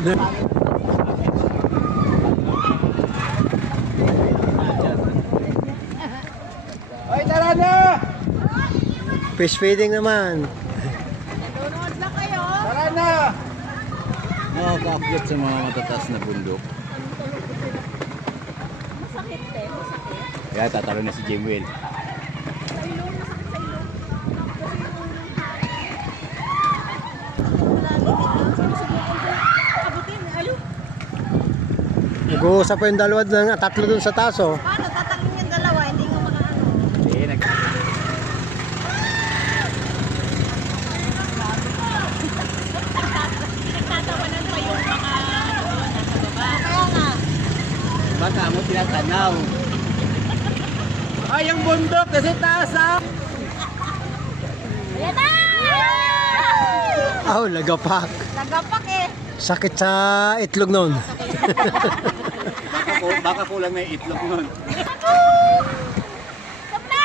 Ay, tara na! Fish feeding naman. Nanonood na kayo. Tara na! Nakaka-akyat sa mga matataas na bundok. Masakit eh, masakit. Kaya tatalo na si Jimwell. Sa ilong, masakit sa ilong. Abutin, alo. Nag-uusap po yung dalawa ng tatlo dun sa taso. Paano tatalon yung dalawa? Hindi nga makaano. Hindi, Nagtatawanan pa yung mga nasa baba. Kaya nga. baka mo tinatanaw. Ay, ang bundok kasi taas ha! Ayan na! Oh, lagapak. Nagapak eh. Sakit sa itlog noon. Baka kulang na yung itlog nun. Stop na!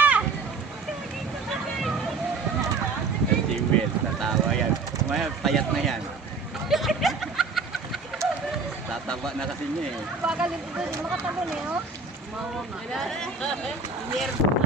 Jimwell, tatawa yan. Kumaya, payat na yan. Tataba na kasi niya eh. Bagal dito, hindi makatalon eh, oh. Mawa nga.